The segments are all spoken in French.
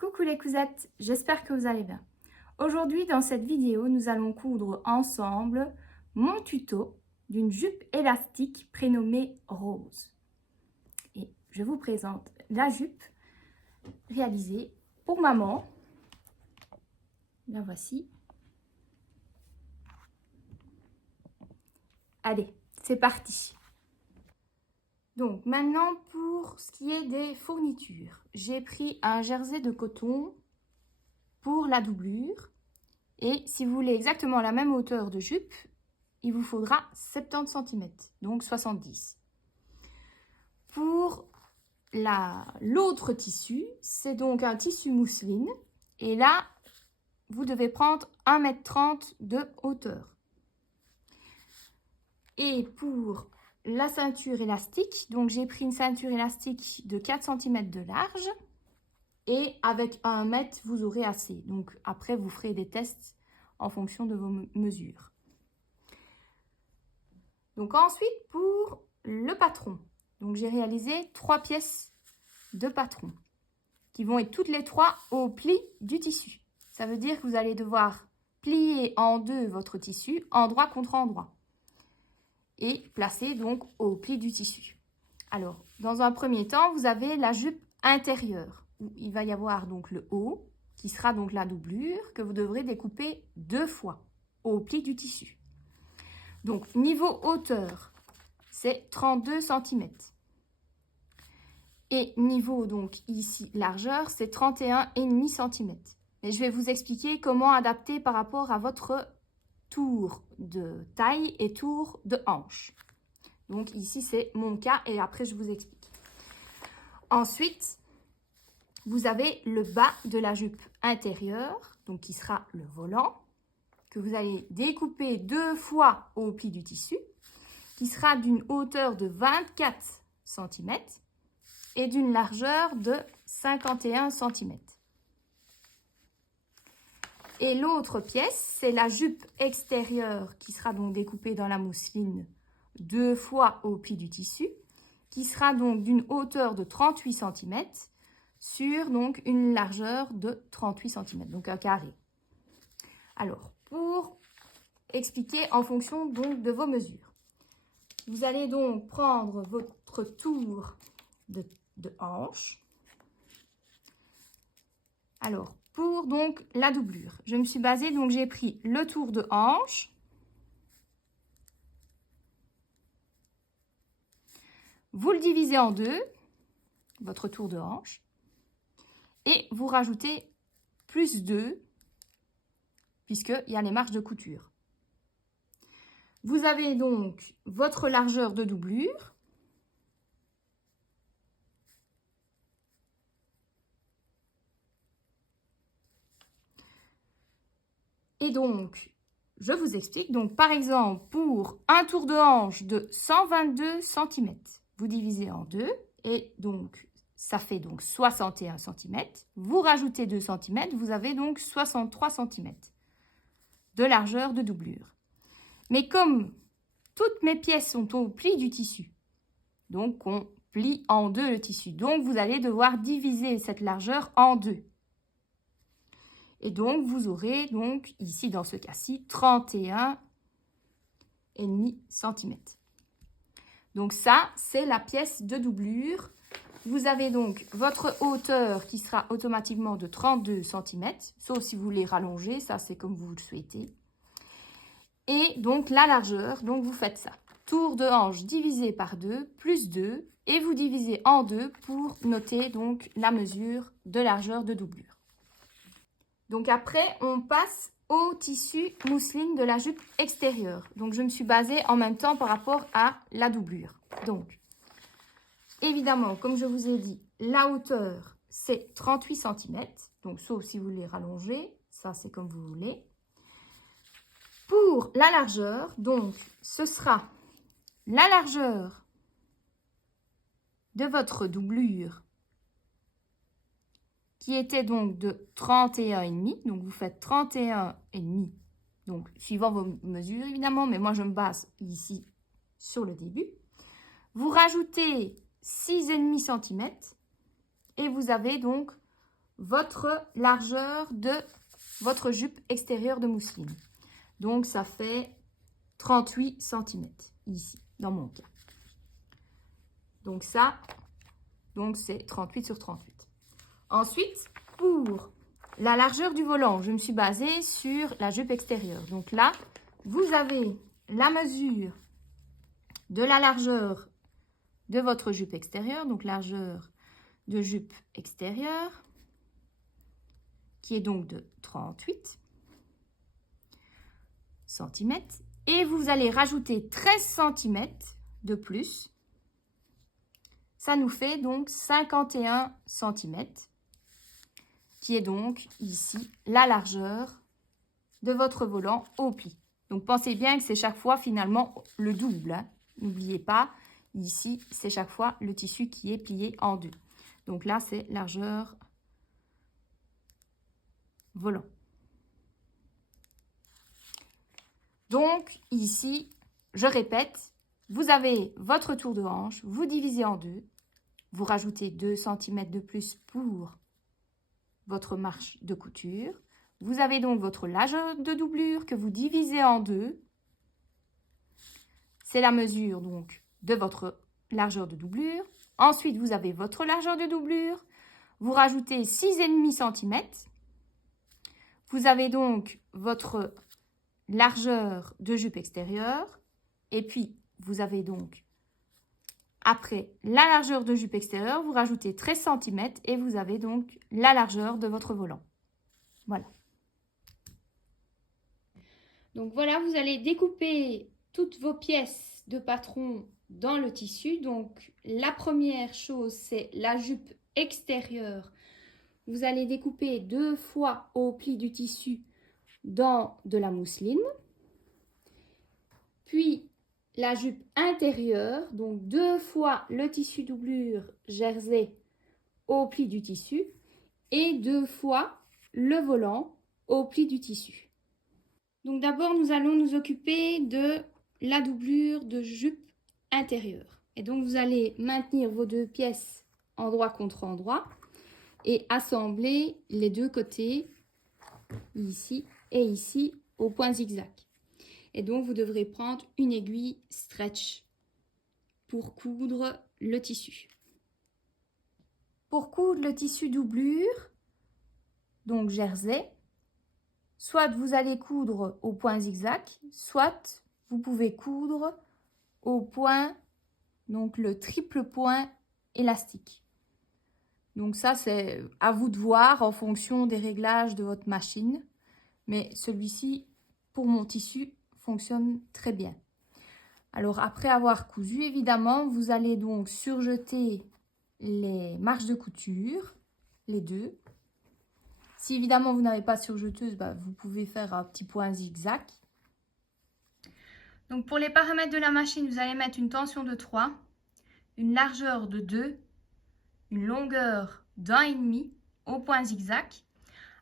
Coucou les cousettes, j'espère que vous allez bien. Aujourd'hui, dans cette vidéo, nous allons coudre ensemble mon tuto d'une jupe élastique prénommée Rose. Et je vous présente la jupe réalisée pour maman. La voici. Allez, c'est parti. Donc maintenant pour ce qui est des fournitures, j'ai pris un jersey de coton pour la doublure. Et si vous voulez exactement la même hauteur de jupe, il vous faudra 70 cm, donc 70. Pour l'autre tissu, c'est donc un tissu mousseline. Et là, vous devez prendre 1,30 m de hauteur. Et pour la ceinture élastique, donc j'ai pris une ceinture élastique de 4 cm de large. Et avec 1 mètre, vous aurez assez. Donc après, vous ferez des tests en fonction de vos mesures. Donc ensuite, pour le patron, donc j'ai réalisé 3 pièces de patron qui vont être toutes les 3 au pli du tissu. Ça veut dire que vous allez devoir plier en deux votre tissu, endroit contre endroit, et placer donc au pli du tissu. Alors, dans un premier temps, vous avez la jupe intérieure, où il va y avoir donc le haut, qui sera donc la doublure, que vous devrez découper 2 fois au pli du tissu. Donc, niveau hauteur, c'est 32 cm. Et niveau, donc ici, largeur, c'est 31,5 cm. Et je vais vous expliquer comment adapter par rapport à votre tour de taille et tour de hanche. Donc ici, c'est mon cas et après, je vous explique. Ensuite, vous avez le bas de la jupe intérieure, donc qui sera le volant, que vous allez découper 2 fois au pli du tissu, qui sera d'une hauteur de 24 cm et d'une largeur de 51 cm. Et l'autre pièce, c'est la jupe extérieure qui sera donc découpée dans la mousseline 2 fois au pli du tissu, qui sera donc d'une hauteur de 38 cm sur donc une largeur de 38 cm, donc un carré. Alors, pour expliquer en fonction donc de vos mesures, vous allez donc prendre votre tour de hanche. Alors, pour donc la doublure, je me suis basée, donc j'ai pris le tour de hanche, vous le divisez en deux, votre tour de hanche, et vous rajoutez plus 2, puisqu'il y a les marges de couture. Vous avez donc votre largeur de doublure, et donc, je vous explique. Donc, par exemple, pour un tour de hanche de 122 cm, vous divisez en deux, et donc, ça fait donc 61 cm. Vous rajoutez 2 cm, vous avez donc 63 cm de largeur de doublure. Mais comme toutes mes pièces sont au pli du tissu, donc on plie en deux le tissu, donc vous allez devoir diviser cette largeur en deux. Et donc, vous aurez donc ici, dans ce cas-ci, 31,5 cm. Donc ça, c'est la pièce de doublure. Vous avez donc votre hauteur qui sera automatiquement de 32 cm, sauf si vous voulez rallonger, ça c'est comme vous le souhaitez. Et donc la largeur, donc vous faites ça. Tour de hanche divisé par 2, plus 2, et vous divisez en deux pour noter donc la mesure de largeur de doublure. Donc après, on passe au tissu mousseline de la jupe extérieure. Donc je me suis basée en même temps par rapport à la doublure. Donc, évidemment, comme je vous ai dit, la hauteur, c'est 38 cm. Donc, sauf si vous voulez rallonger, ça c'est comme vous voulez. Pour la largeur, donc, ce sera la largeur de votre doublure qui était donc de 31,5. Donc, vous faites 31,5. Donc, suivant vos mesures, évidemment, mais moi, je me base ici sur le début. Vous rajoutez 6,5 cm et vous avez donc votre largeur de votre jupe extérieure de mousseline. Donc, ça fait 38 cm ici, dans mon cas. Donc, ça, c'est 38 sur 38. Ensuite, pour la largeur du volant, je me suis basée sur la jupe extérieure. Donc là, vous avez la mesure de la largeur de votre jupe extérieure, donc largeur de jupe extérieure, qui est donc de 38 cm. Et vous allez rajouter 13 cm de plus. Ça nous fait donc 51 cm, qui est donc ici la largeur de votre volant au pli. Donc, pensez bien que c'est chaque fois finalement le double, hein. N'oubliez pas, ici, c'est chaque fois le tissu qui est plié en deux. Donc là, c'est largeur volant. Donc, ici, je répète, vous avez votre tour de hanche, vous divisez en deux, vous rajoutez 2 cm de plus pour votre marche de couture. Vous avez donc votre largeur de doublure que vous divisez en deux. C'est la mesure donc de votre largeur de doublure. Ensuite, vous avez votre largeur de doublure. Vous rajoutez 6,5 cm. Vous avez donc votre largeur de jupe extérieure. Et puis, vous avez donc, après la largeur de jupe extérieure, vous rajoutez 13 cm et vous avez donc la largeur de votre volant. Voilà. Donc voilà, vous allez découper toutes vos pièces de patron dans le tissu. Donc la première chose, c'est la jupe extérieure. Vous allez découper 2 fois au pli du tissu dans de la mousseline. Puis la jupe intérieure, donc 2 fois le tissu doublure jersey au pli du tissu et 2 fois le volant au pli du tissu. Donc d'abord, nous allons nous occuper de la doublure de jupe intérieure. Et donc, vous allez maintenir vos 2 pièces endroit contre endroit et assembler les 2 côtés, ici et ici, au point zigzag. Et donc, vous devrez prendre une aiguille stretch pour coudre le tissu. Pour coudre le tissu doublure, donc jersey, soit vous allez coudre au point zigzag, soit vous pouvez coudre au point, donc le triple point élastique. Donc ça, c'est à vous de voir en fonction des réglages de votre machine. Mais celui-ci, pour mon tissu, fonctionne très bien. Alors après avoir cousu, évidemment, vous allez donc surjeter les marches de couture, les deux. Si évidemment vous n'avez pas surjeteuse, vous pouvez faire un petit point zigzag. Donc pour les paramètres de la machine, vous allez mettre une tension de 3, une largeur de 2, une longueur d'1,5 au point zigzag,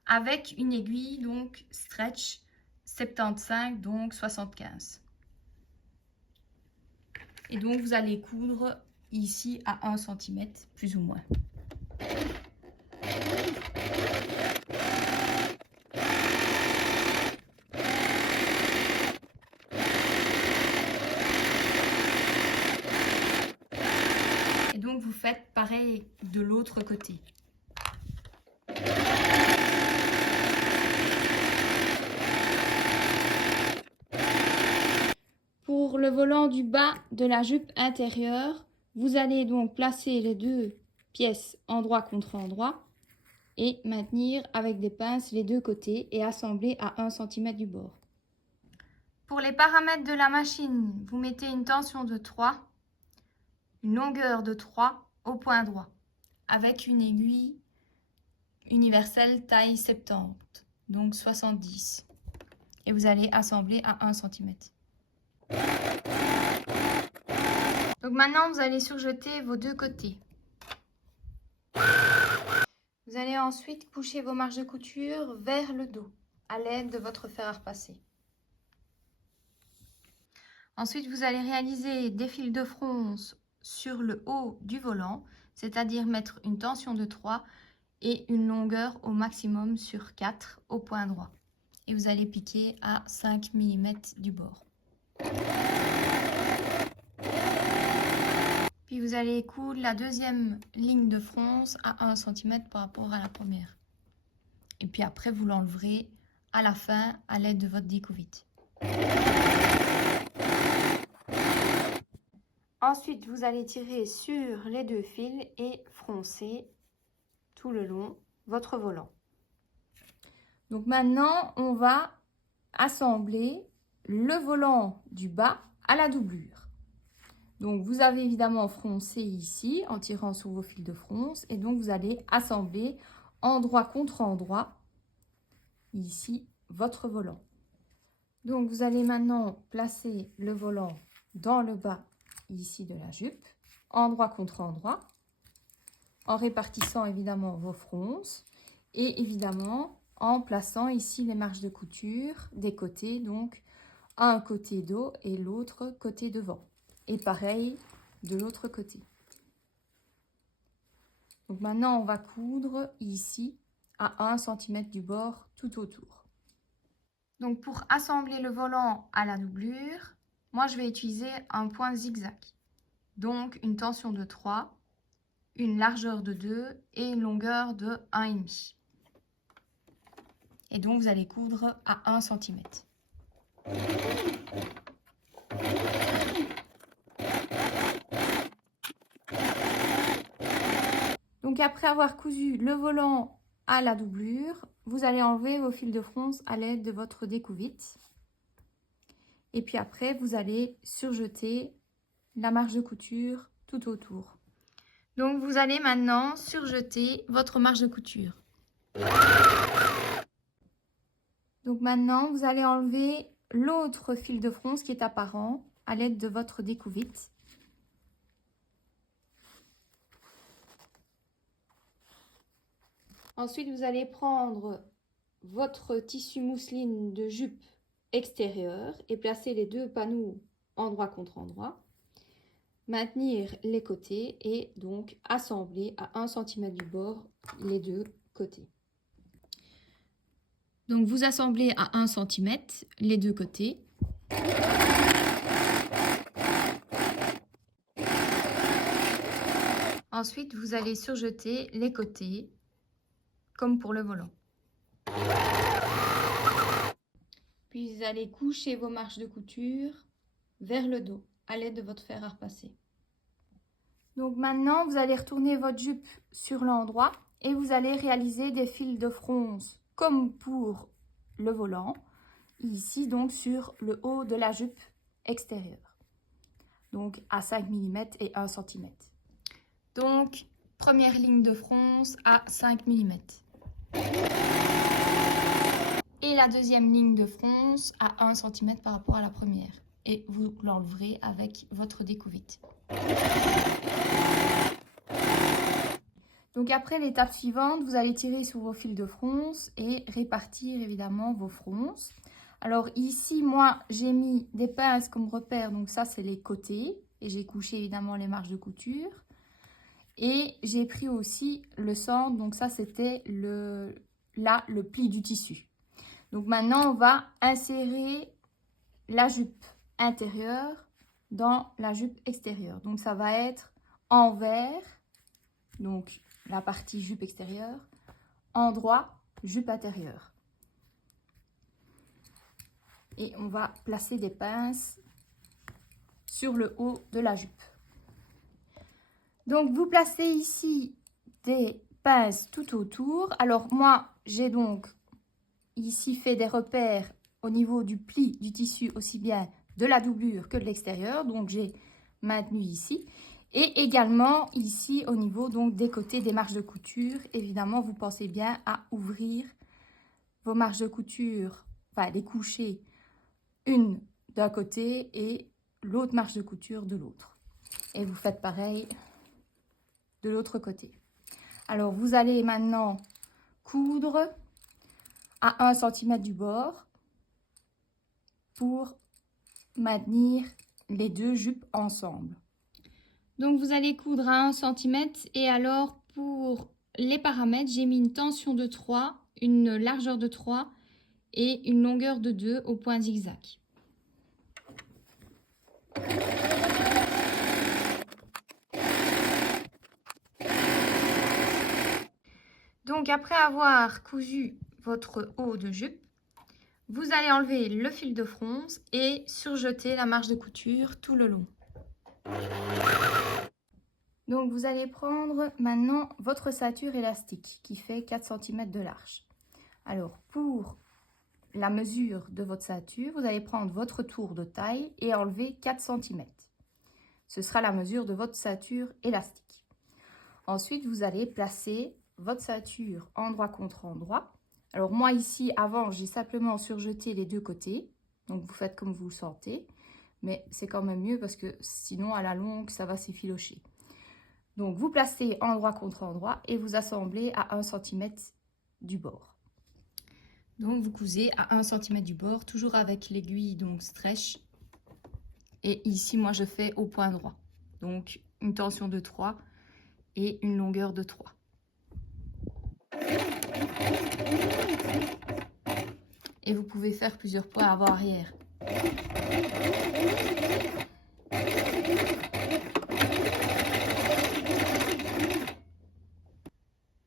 avec une aiguille donc stretch 75, donc 75. Et donc vous allez coudre ici à 1 cm, plus ou moins. Et donc vous faites pareil de l'autre côté. Pour le volant du bas de la jupe intérieure, vous allez donc placer les 2 pièces endroit contre endroit et maintenir avec des pinces les 2 côtés et assembler à 1 cm du bord. Pour les paramètres de la machine, vous mettez une tension de 3, une longueur de 3 au point droit, avec une aiguille universelle taille 70, donc 70. Et vous allez assembler à 1 cm. Donc maintenant, vous allez surjeter vos 2 côtés. Vous allez ensuite coucher vos marges de couture vers le dos, à l'aide de votre fer à repasser. Ensuite, vous allez réaliser des fils de fronce sur le haut du volant, c'est-à-dire mettre une tension de 3 et une longueur au maximum sur 4 au point droit. Et vous allez piquer à 5 mm du bord. Puis vous allez coudre la deuxième ligne de fronce à 1 cm par rapport à la première. Et puis après, vous l'enleverez à la fin à l'aide de votre découvite. Ensuite, vous allez tirer sur les deux fils et froncer tout le long votre volant. Donc maintenant, on va assembler le volant du bas à la doublure. Donc vous avez évidemment froncé ici en tirant sur vos fils de fronce et donc vous allez assembler endroit contre endroit ici votre volant. Donc vous allez maintenant placer le volant dans le bas ici de la jupe, endroit contre endroit, en répartissant évidemment vos fronces et évidemment en plaçant ici les marges de couture des côtés, donc un côté dos et l'autre côté devant. Et pareil de l'autre côté. Donc maintenant on va coudre ici à 1 cm du bord tout autour. Donc pour assembler le volant à la doublure, moi je vais utiliser un point zigzag. Donc une tension de 3, une largeur de 2 et une longueur de 1,5. Et donc vous allez coudre à 1 cm. Donc après avoir cousu le volant à la doublure, vous allez enlever vos fils de fronce à l'aide de votre découvite. Et puis après, vous allez surjeter la marge de couture tout autour. Donc vous allez maintenant surjeter votre marge de couture. Donc maintenant, vous allez enlever l'autre fil de fronce qui est apparent à l'aide de votre découvite. Ensuite, vous allez prendre votre tissu mousseline de jupe extérieure et placer les deux panneaux endroit contre endroit. Maintenir les côtés et donc assembler à 1 cm du bord les deux côtés. Donc vous assemblez à 1 cm les deux côtés. Ensuite, vous allez surjeter les côtés comme pour le volant. Puis vous allez coucher vos marches de couture vers le dos à l'aide de votre fer à repasser. Donc maintenant, vous allez retourner votre jupe sur l'endroit et vous allez réaliser des fils de fronce comme pour le volant, ici donc sur le haut de la jupe extérieure, donc à 5 mm et 1 cm. Donc, première ligne de fronce à 5 mm. Et la deuxième ligne de fronce à 1 cm par rapport à la première. Et vous l'enleverez avec votre découvite. Donc après l'étape suivante, vous allez tirer sur vos fils de fronce et répartir évidemment vos fronces. Alors ici, moi, j'ai mis des pinces comme repère, donc ça c'est les côtés. Et j'ai couché évidemment les marges de couture. Et j'ai pris aussi le centre, donc ça c'était le pli du tissu. Donc maintenant, on va insérer la jupe intérieure dans la jupe extérieure. Donc ça va être envers, donc la partie jupe extérieure, endroit, jupe intérieure. Et on va placer des pinces sur le haut de la jupe. Donc vous placez ici des pinces tout autour. Alors moi, j'ai donc ici fait des repères au niveau du pli du tissu, aussi bien de la doublure que de l'extérieur. Donc j'ai maintenu ici. Et également ici au niveau donc des côtés des marges de couture. Évidemment, vous pensez bien à ouvrir vos marges de couture, enfin les coucher une d'un côté et l'autre marge de couture de l'autre. Et vous faites pareil de l'autre côté. Alors vous allez maintenant coudre à 1 cm du bord pour maintenir les deux jupes ensemble. Donc vous allez coudre à 1 cm et alors pour les paramètres, j'ai mis une tension de 3, une largeur de 3 et une longueur de 2 au point zigzag. Donc après avoir cousu votre haut de jupe, vous allez enlever le fil de fronce et surjeter la marge de couture tout le long. Donc vous allez prendre maintenant votre ceinture élastique qui fait 4 cm de large. Alors pour la mesure de votre ceinture, vous allez prendre votre tour de taille et enlever 4 cm. Ce sera la mesure de votre ceinture élastique. Ensuite, vous allez placer votre ceinture endroit contre endroit. Alors moi ici, avant, j'ai simplement surjeté les deux côtés. Donc vous faites comme vous le sentez. Mais c'est quand même mieux parce que sinon, à la longue, ça va s'effilocher. Donc vous placez endroit contre endroit et vous assemblez à 1 cm du bord. Donc vous cousez à 1 cm du bord, toujours avec l'aiguille donc stretch. Et ici, moi, je fais au point droit. Donc une tension de 3 et une longueur de 3. Et vous pouvez faire plusieurs points avant-arrière.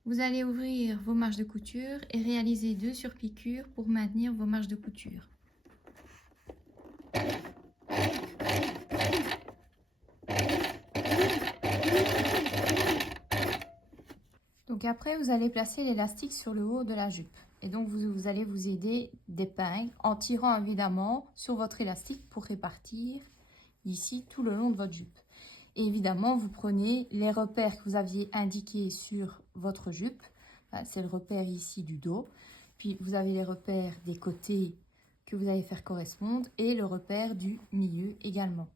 Vous allez ouvrir vos marges de couture et réaliser 2 surpiqûres pour maintenir vos marges de couture. Donc après, vous allez placer l'élastique sur le haut de la jupe. Et donc, vous allez vous aider d'épingles en tirant évidemment sur votre élastique pour répartir ici tout le long de votre jupe. Et évidemment, vous prenez les repères que vous aviez indiqués sur votre jupe. C'est le repère ici du dos. Puis, vous avez les repères des côtés que vous allez faire correspondre et le repère du milieu également.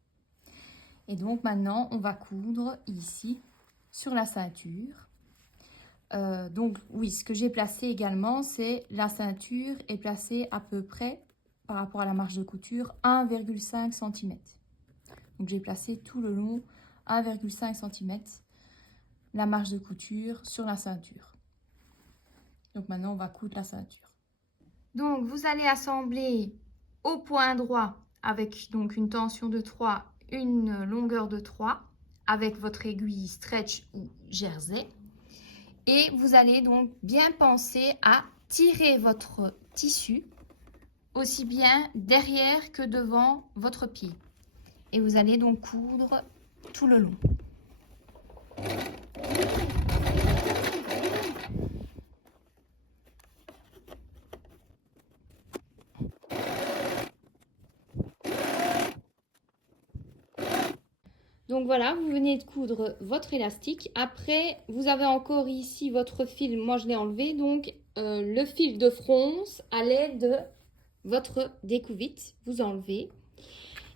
Et donc, maintenant, on va coudre ici sur la ceinture. Donc, oui, ce que j'ai placé également, c'est la ceinture est placée à peu près, par rapport à la marge de couture, 1,5 cm. Donc, j'ai placé tout le long 1,5 cm la marge de couture sur la ceinture. Donc maintenant, on va coudre la ceinture. Donc, vous allez assembler au point droit avec donc une tension de 3, une longueur de 3, avec votre aiguille stretch ou jersey. Et vous allez donc bien penser à tirer votre tissu aussi bien derrière que devant votre pied. Et vous allez donc coudre tout le long. Donc voilà, vous venez de coudre votre élastique. Après, vous avez encore ici votre fil. Moi, je l'ai enlevé. Donc, le fil de fronce à l'aide de votre découvite. Vous enlevez.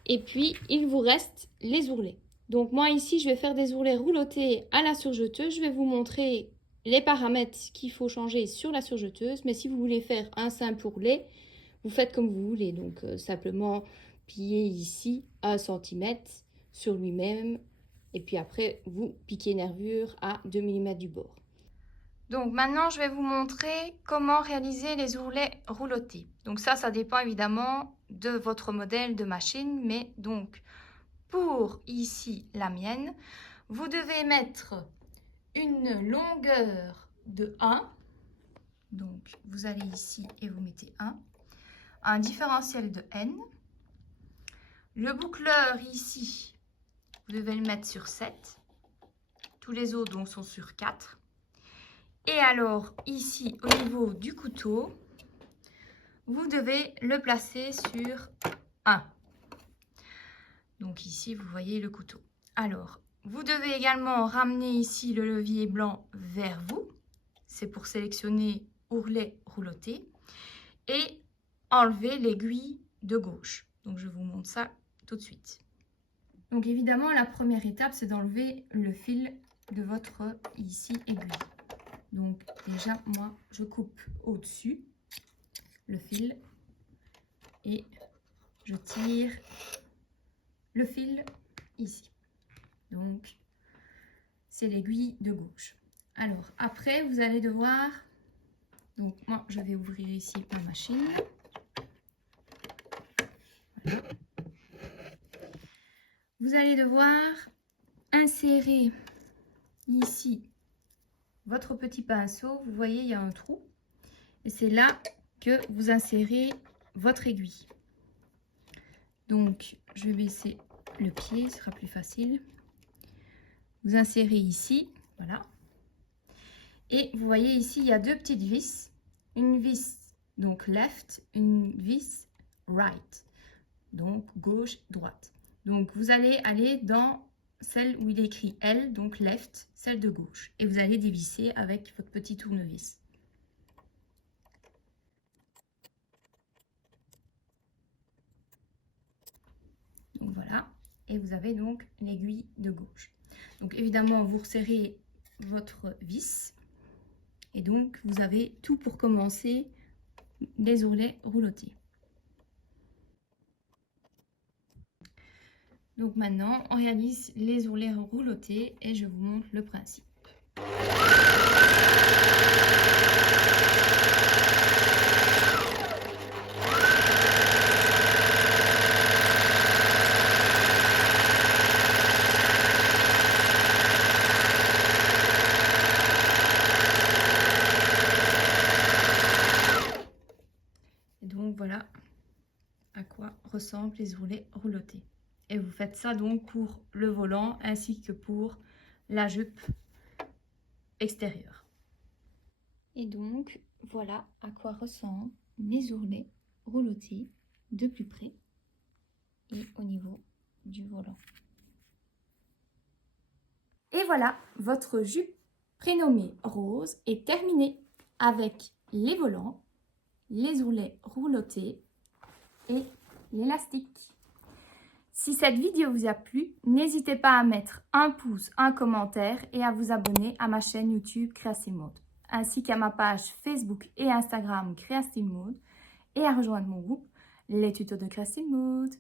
Et puis, il vous reste les ourlets. Donc, moi, ici, je vais faire des ourlets roulotés à la surjeteuse. Je vais vous montrer les paramètres qu'il faut changer sur la surjeteuse. Mais si vous voulez faire un simple ourlet, vous faites comme vous voulez. Donc, simplement plier ici 1 cm sur lui-même. Et puis après, vous piquez nervure à 2 mm du bord. Donc maintenant, je vais vous montrer comment réaliser les ourlets roulotés. Donc ça dépend évidemment de votre modèle de machine. Mais donc, pour ici la mienne, vous devez mettre une longueur de 1. Donc, vous allez ici et vous mettez 1. Un différentiel de N. Le boucleur ici, vous devez le mettre sur 7. Tous les autres donc sont sur 4. Et alors ici au niveau du couteau, vous devez le placer sur 1. Donc ici vous voyez le couteau. Alors vous devez également ramener ici le levier blanc vers vous. C'est pour sélectionner ourlet rouloté. Et enlever l'aiguille de gauche. Donc je vous montre ça tout de suite. Donc évidemment, la première étape, c'est d'enlever le fil de votre ici aiguille. Donc déjà, moi, je coupe au-dessus le fil et je tire le fil ici. Donc, c'est l'aiguille de gauche. Alors, après, vous allez devoir... Donc, moi, je vais ouvrir ici ma machine. Voilà. Vous allez devoir insérer ici votre petit pinceau. Vous voyez, il y a un trou. Et c'est là que vous insérez votre aiguille. Donc, je vais baisser le pied, ce sera plus facile. Vous insérez ici, voilà. Et vous voyez ici, il y a deux petites vis. Une vis, donc left, une vis right. Donc, gauche, droite. Donc, vous allez aller dans celle où il est écrit L, donc left, celle de gauche. Et vous allez dévisser avec votre petit tournevis. Donc, voilà. Et vous avez donc l'aiguille de gauche. Donc, évidemment, vous resserrez votre vis. Et donc, vous avez tout pour commencer les ourlets roulotés. Donc maintenant, on réalise les ourlets roulotés et je vous montre le principe. Et donc voilà à quoi ressemblent les ourlets roulotés. Et vous faites ça donc pour le volant ainsi que pour la jupe extérieure. Et donc voilà à quoi ressemblent mes ourlets roulotés de plus près et au niveau du volant. Et voilà, votre jupe prénommée Rose est terminée avec les volants, les ourlets roulotés et l'élastique. Si cette vidéo vous a plu, n'hésitez pas à mettre un pouce, un commentaire et à vous abonner à ma chaîne YouTube Creative Mode, ainsi qu'à ma page Facebook et Instagram Creative Mode et à rejoindre mon groupe Les Tutos de Creative Mode.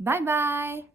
Bye bye!